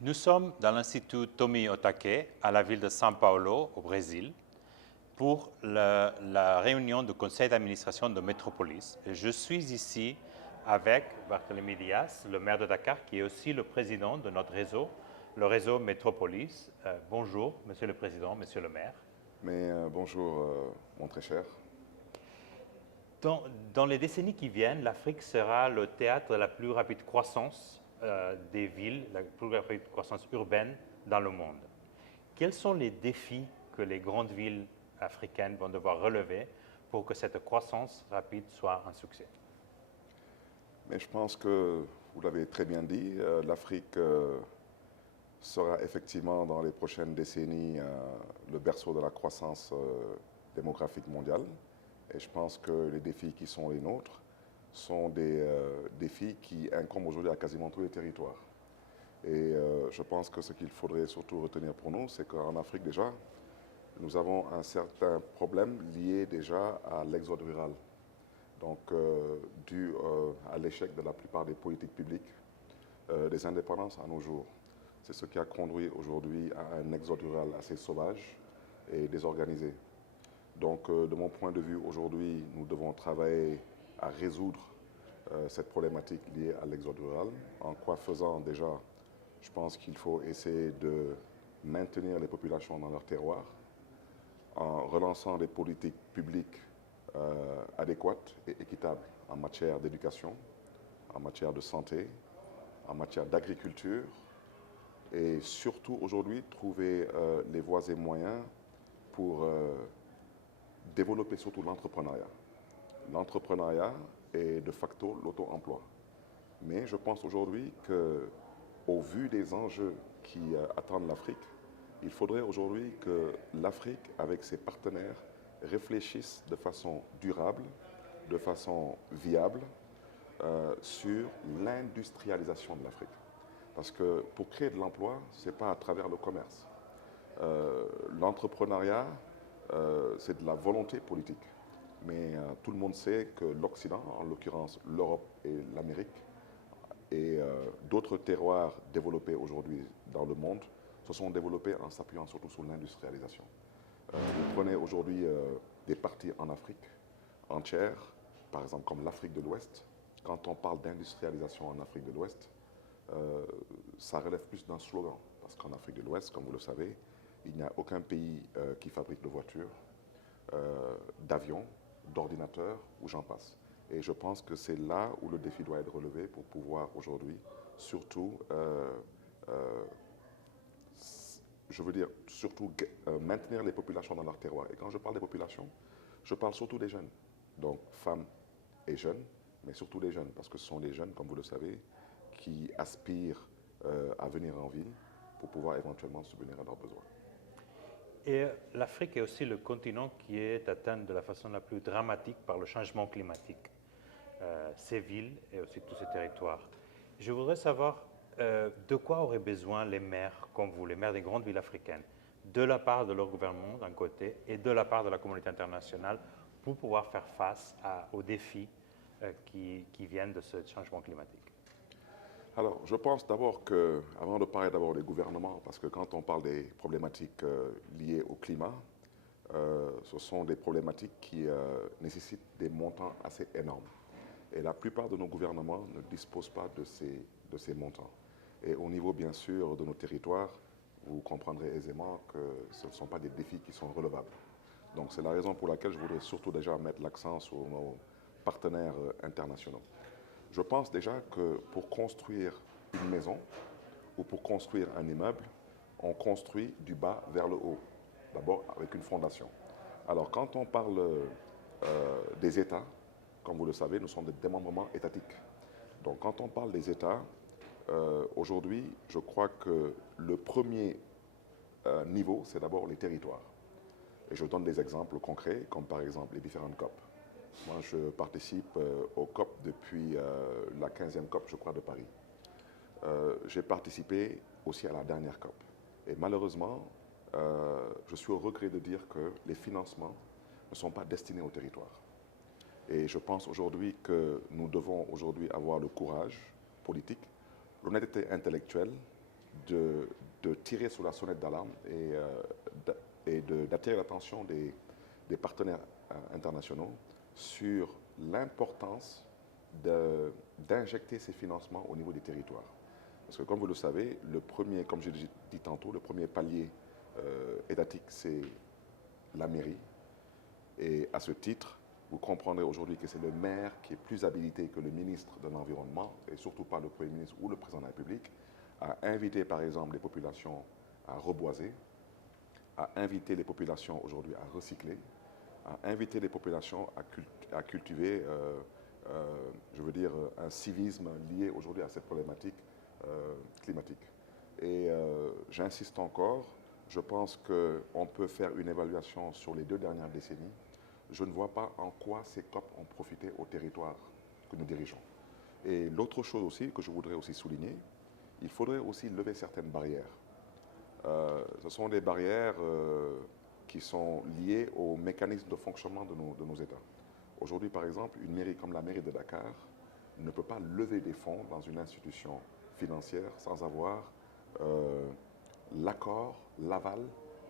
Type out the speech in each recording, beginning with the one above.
Nous sommes dans l'Institut Tomi Otake à la ville de São Paulo, au Brésil, pour la réunion du conseil d'administration de Métropolis. Et je suis ici avec Barthélémy Dias, le maire de Dakar, qui est aussi le président de notre réseau, le réseau Métropolis. Bonjour, monsieur le président, monsieur le maire. Bonjour, mon très cher. Dans les décennies qui viennent, l'Afrique sera le théâtre de la plus rapide croissance des villes, la plus rapide croissance urbaine dans le monde. Quels sont les défis que les grandes villes africaines vont devoir relever pour que cette croissance rapide soit un succès? Mais je pense que vous l'avez très bien dit, l'Afrique sera effectivement dans les prochaines décennies le berceau de la croissance démographique mondiale. Et je pense que les défis qui sont les nôtres sont des défis qui incombent aujourd'hui à quasiment tous les territoires. Et je pense que ce qu'il faudrait surtout retenir pour nous, c'est qu'en Afrique déjà, nous avons un certain problème lié déjà à l'exode rural. Donc, dû à l'échec de la plupart des politiques publiques des indépendances à nos jours. C'est ce qui a conduit aujourd'hui à un exode rural assez sauvage et désorganisé. Donc, de mon point de vue, aujourd'hui, nous devons travailler à résoudre cette problématique liée à l'exode rural. En quoi faisant déjà, je pense qu'il faut essayer de maintenir les populations dans leur terroir, en relançant des politiques publiques adéquates et équitables en matière d'éducation, en matière de santé, en matière d'agriculture, et surtout aujourd'hui trouver les voies et moyens pour développer surtout l'entrepreneuriat. L'entrepreneuriat est de facto l'auto-emploi. Mais je pense aujourd'hui qu'au vu des enjeux qui attendent l'Afrique, il faudrait aujourd'hui que l'Afrique, avec ses partenaires, réfléchisse de façon durable, de façon viable, sur l'industrialisation de l'Afrique. Parce que pour créer de l'emploi, ce n'est pas à travers le commerce. L'entrepreneuriat, c'est de la volonté politique. Mais tout le monde sait que l'Occident, en l'occurrence l'Europe et l'Amérique, et d'autres terroirs développés aujourd'hui dans le monde, se sont développés en s'appuyant surtout sur l'industrialisation. Vous prenez aujourd'hui des parties en Afrique entières, par exemple comme l'Afrique de l'Ouest. Quand on parle d'industrialisation en Afrique de l'Ouest, ça relève plus d'un slogan. Parce qu'en Afrique de l'Ouest, comme vous le savez, il n'y a aucun pays qui fabrique de voitures, d'avions, d'ordinateurs, ou j'en passe. Et je pense que c'est là où le défi doit être relevé pour pouvoir aujourd'hui, surtout, je veux dire, surtout maintenir les populations dans leur terroir. Et quand je parle des populations, je parle surtout des jeunes. Donc femmes et jeunes, mais surtout des jeunes, parce que ce sont les jeunes, comme vous le savez, qui aspirent à venir en ville pour pouvoir éventuellement subvenir à leurs besoins. Et l'Afrique est aussi le continent qui est atteint de la façon la plus dramatique par le changement climatique. Ces villes et aussi tous ces territoires. Je voudrais savoir de quoi auraient besoin les maires comme vous, les maires des grandes villes africaines, de la part de leur gouvernement d'un côté et de la part de la communauté internationale pour pouvoir faire face aux défis qui viennent de ce changement climatique. Alors, je pense d'abord que, avant de parler d'abord des gouvernements, parce que quand on parle des problématiques liées au climat, ce sont des problématiques qui nécessitent des montants assez énormes. Et la plupart de nos gouvernements ne disposent pas de ces montants. Et au niveau, bien sûr, de nos territoires, vous comprendrez aisément que ce ne sont pas des défis qui sont relevables. Donc c'est la raison pour laquelle je voudrais surtout déjà mettre l'accent sur nos partenaires internationaux. Je pense déjà que pour construire une maison ou pour construire un immeuble, on construit du bas vers le haut, d'abord avec une fondation. Alors quand on parle des États, comme vous le savez, nous sommes des démembrements étatiques. Donc quand on parle des États, aujourd'hui, je crois que le premier niveau, c'est d'abord les territoires. Et je donne des exemples concrets, comme par exemple les différentes COP. Moi, je participe aux COP depuis la 15e COP, je crois, de Paris. J'ai participé aussi à la dernière COP. Et malheureusement, je suis au regret de dire que les financements ne sont pas destinés au territoire. Et je pense aujourd'hui que nous devons aujourd'hui avoir le courage politique, l'honnêteté intellectuelle de tirer sur la sonnette d'alarme et d'attirer l'attention des partenaires internationaux sur l'importance d'injecter ces financements au niveau des territoires. Parce que comme vous le savez, comme je l'ai dit tantôt, le premier palier étatique, c'est la mairie. Et à ce titre, vous comprendrez aujourd'hui que c'est le maire qui est plus habilité que le ministre de l'Environnement, et surtout pas le Premier ministre ou le Président de la République, à inviter par exemple les populations à reboiser, à inviter les populations aujourd'hui à recycler, à inviter les populations à cultiver, je veux dire, un civisme lié aujourd'hui à cette problématique climatique. Et j'insiste encore, je pense qu'on peut faire une évaluation sur les 2 dernières décennies. Je ne vois pas en quoi ces COP ont profité au territoire que nous dirigeons. Et l'autre chose aussi que je voudrais aussi souligner, il faudrait aussi lever certaines barrières. Ce sont des barrières qui sont liées au mécanisme de fonctionnement de nos États. Aujourd'hui, par exemple, une mairie comme la mairie de Dakar ne peut pas lever des fonds dans une institution financière sans avoir l'accord, l'aval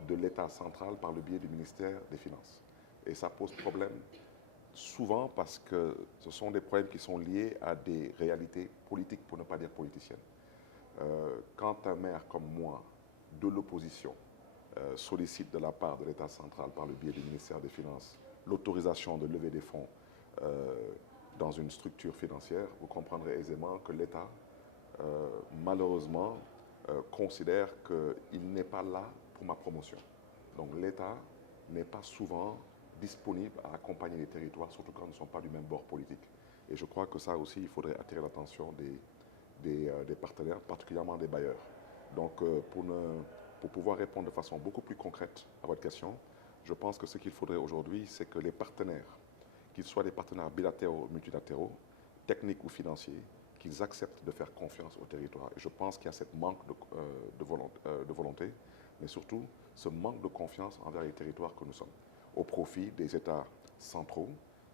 de l'État central par le biais du ministère des Finances. Et ça pose problème souvent parce que ce sont des problèmes qui sont liés à des réalités politiques, pour ne pas dire politiciennes. Quand un maire comme moi, de l'opposition, sollicite de la part de l'État central par le biais du ministère des Finances l'autorisation de lever des fonds dans une structure financière, vous comprendrez aisément que l'État, malheureusement, considère qu'il n'est pas là pour ma promotion. Donc l'État n'est pas souvent disponible à accompagner les territoires, surtout quand ils ne sont pas du même bord politique. Et je crois que ça aussi, il faudrait attirer l'attention des partenaires, particulièrement des bailleurs. Donc pour pouvoir répondre de façon beaucoup plus concrète à votre question, je pense que ce qu'il faudrait aujourd'hui, c'est que les partenaires, qu'ils soient des partenaires bilatéraux ou multilatéraux, techniques ou financiers, qu'ils acceptent de faire confiance au territoire. Et je pense qu'il y a ce manque de volonté, mais surtout ce manque de confiance envers les territoires que nous sommes, au profit des États centraux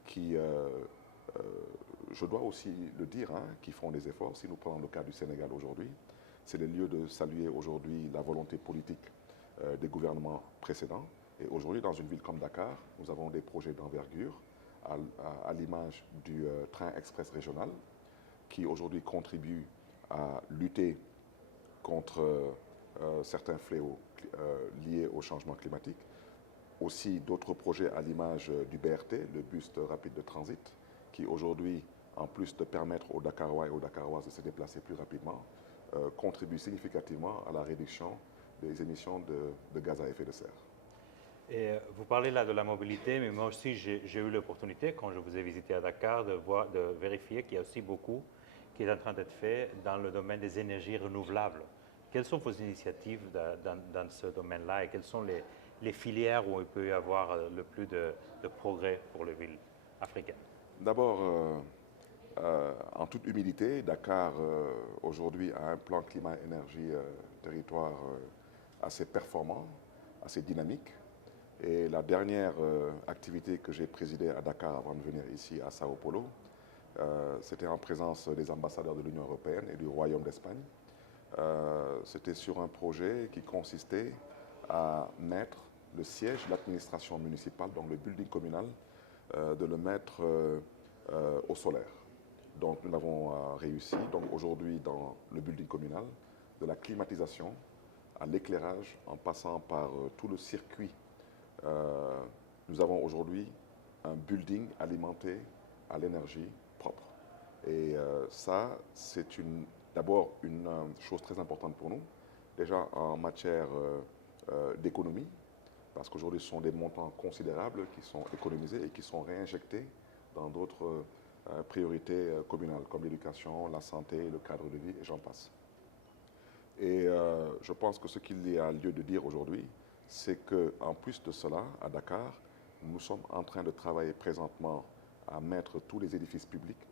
qui, je dois aussi le dire, qui font des efforts. Si nous prenons le cas du Sénégal aujourd'hui, c'est le lieu de saluer aujourd'hui la volonté politique des gouvernements précédents. Et aujourd'hui, dans une ville comme Dakar, nous avons des projets d'envergure à l'image du train express régional qui aujourd'hui contribue à lutter contre certains fléaux liés au changement climatique. Aussi d'autres projets à l'image du BRT, le bus rapide de transit, qui aujourd'hui, en plus de permettre aux Dakarois et aux Dakaroises de se déplacer plus rapidement, contribue significativement à la réduction des émissions de gaz à effet de serre. Et vous parlez là de la mobilité, mais moi aussi j'ai eu l'opportunité, quand je vous ai visité à Dakar, de vérifier qu'il y a aussi beaucoup qui est en train d'être fait dans le domaine des énergies renouvelables. Quelles sont vos initiatives dans ce domaine-là et quelles sont les filières où il peut y avoir le plus de progrès pour les villes africaines? D'abord, en toute humilité, Dakar aujourd'hui a un plan climat-énergie-territoire assez performant, assez dynamique. Et la dernière activité que j'ai présidée à Dakar avant de venir ici à Sao Paulo, c'était en présence des ambassadeurs de l'Union européenne et du Royaume d'Espagne. C'était sur un projet qui consistait à mettre le siège de l'administration municipale, donc le building communal, de le mettre au solaire. Donc nous l'avons réussi. Donc aujourd'hui dans le building communal, de la climatisation à l'éclairage en passant par tout le circuit. Nous avons aujourd'hui un building alimenté à l'énergie propre. Et ça, c'est d'abord une chose très importante pour nous, déjà en matière d'économie, parce qu'aujourd'hui, ce sont des montants considérables qui sont économisés et qui sont réinjectés dans d'autres priorités communales, comme l'éducation, la santé, le cadre de vie, et j'en passe. Et je pense que ce qu'il y a lieu de dire aujourd'hui, c'est qu'en plus de cela, à Dakar, nous sommes en train de travailler présentement à mettre tous les édifices publics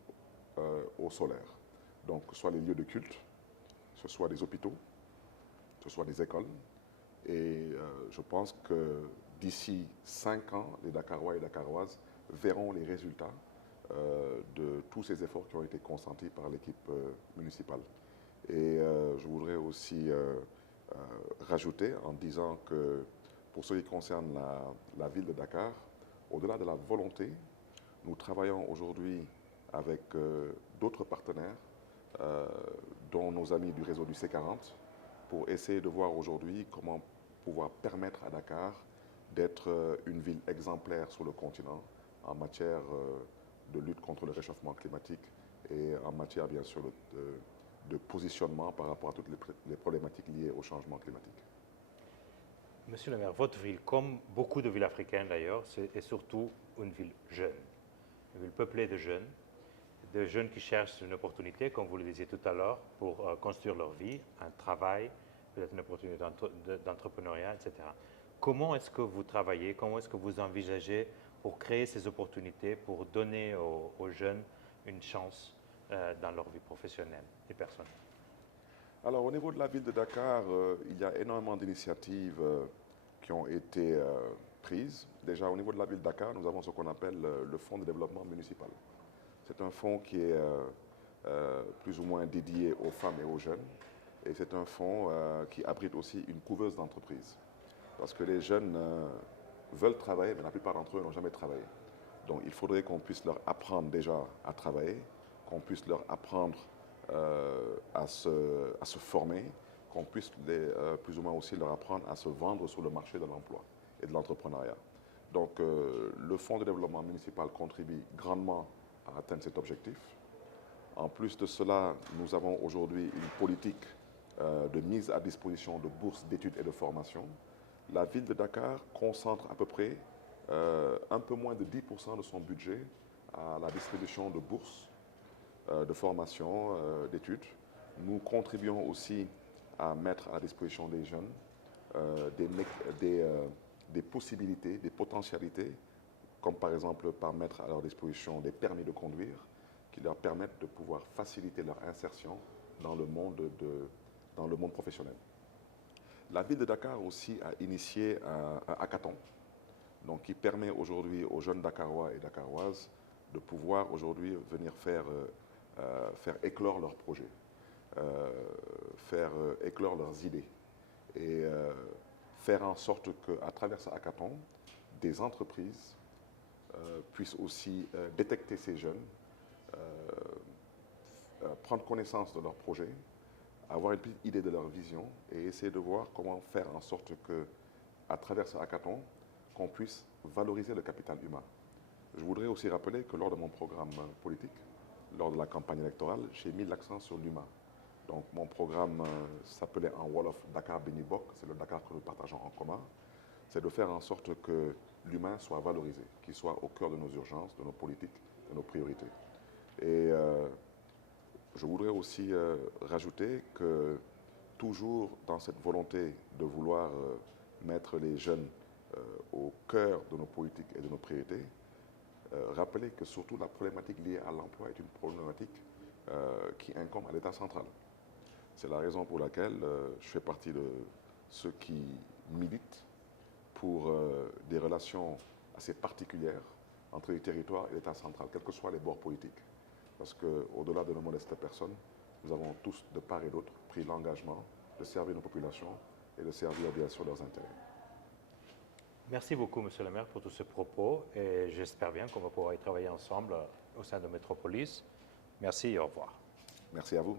au solaire. Donc, que ce soit les lieux de culte, que ce soit des hôpitaux, que ce soit des écoles. Et je pense que d'ici 5 ans, les Dakarois et Dakaroises verront les résultats de tous ces efforts qui ont été consentis par l'équipe municipale. Et je voudrais aussi rajouter en disant que pour ce qui concerne la ville de Dakar, au-delà de la volonté, nous travaillons aujourd'hui avec d'autres partenaires, dont nos amis du réseau du C40, pour essayer de voir aujourd'hui comment pouvoir permettre à Dakar d'être une ville exemplaire sur le continent en matière de lutte contre le réchauffement climatique et en matière, bien sûr, de positionnement par rapport à toutes les problématiques liées au changement climatique. Monsieur le maire, votre ville, comme beaucoup de villes africaines d'ailleurs, est surtout une ville jeune, une ville peuplée de jeunes qui cherchent une opportunité, comme vous le disiez tout à l'heure, pour construire leur vie, un travail, peut-être une opportunité d'entrepreneuriat, etc. Comment est-ce que vous travaillez, comment est-ce que vous envisagez pour créer ces opportunités, pour donner aux jeunes une chance dans leur vie professionnelle et personnelle? Alors, au niveau de la ville de Dakar, il y a énormément d'initiatives qui ont été prises. Déjà, au niveau de la ville de Dakar, nous avons ce qu'on appelle le Fonds de développement municipal. C'est un fonds qui est plus ou moins dédié aux femmes et aux jeunes. Et c'est un fonds qui abrite aussi une couveuse d'entreprises. Parce que les jeunes veulent travailler, mais la plupart d'entre eux n'ont jamais travaillé. Donc, il faudrait qu'on puisse leur apprendre déjà à travailler, qu'on puisse leur apprendre à se former, qu'on puisse plus ou moins aussi leur apprendre à se vendre sur le marché de l'emploi et de l'entrepreneuriat. Donc le Fonds de développement municipal contribue grandement à atteindre cet objectif. En plus de cela, nous avons aujourd'hui une politique de mise à disposition de bourses d'études et de formation. La ville de Dakar concentre à peu près un peu moins de 10% de son budget à la distribution de bourses de formation, d'études. Nous contribuons aussi à mettre à la disposition des jeunes des possibilités, des potentialités, comme par exemple par mettre à leur disposition des permis de conduire qui leur permettent de pouvoir faciliter leur insertion dans le monde professionnel. La ville de Dakar aussi a initié un hackathon, donc qui permet aujourd'hui aux jeunes Dakarois et Dakaroises de pouvoir aujourd'hui venir faire éclore leurs projets, faire éclore leurs idées et faire en sorte qu'à travers ce hackathon, des entreprises puissent aussi détecter ces jeunes, prendre connaissance de leurs projets, avoir une petite idée de leur vision et essayer de voir comment faire en sorte que, à travers ce hackathon, qu'on puisse valoriser le capital humain. Je voudrais aussi rappeler que lors de mon programme politique, lors de la campagne électorale, j'ai mis l'accent sur l'humain. Donc mon programme s'appelait en Wolof Dakar Benni Bok, c'est le Dakar que nous partageons en commun. C'est de faire en sorte que l'humain soit valorisé, qu'il soit au cœur de nos urgences, de nos politiques, de nos priorités. Et je voudrais aussi rajouter que toujours dans cette volonté de vouloir mettre les jeunes au cœur de nos politiques et de nos priorités, rappeler que surtout la problématique liée à l'emploi est une problématique qui incombe à l'État central. C'est la raison pour laquelle je fais partie de ceux qui militent pour des relations assez particulières entre les territoires et l'État central, quels que soient les bords politiques. Parce qu'au-delà de nos modestes personnes, nous avons tous, de part et d'autre, pris l'engagement de servir nos populations et de servir bien sûr leurs intérêts. Merci beaucoup, Monsieur le maire, pour tous ces propos et j'espère bien qu'on va pouvoir y travailler ensemble au sein de Métropolis. Merci et au revoir. Merci à vous.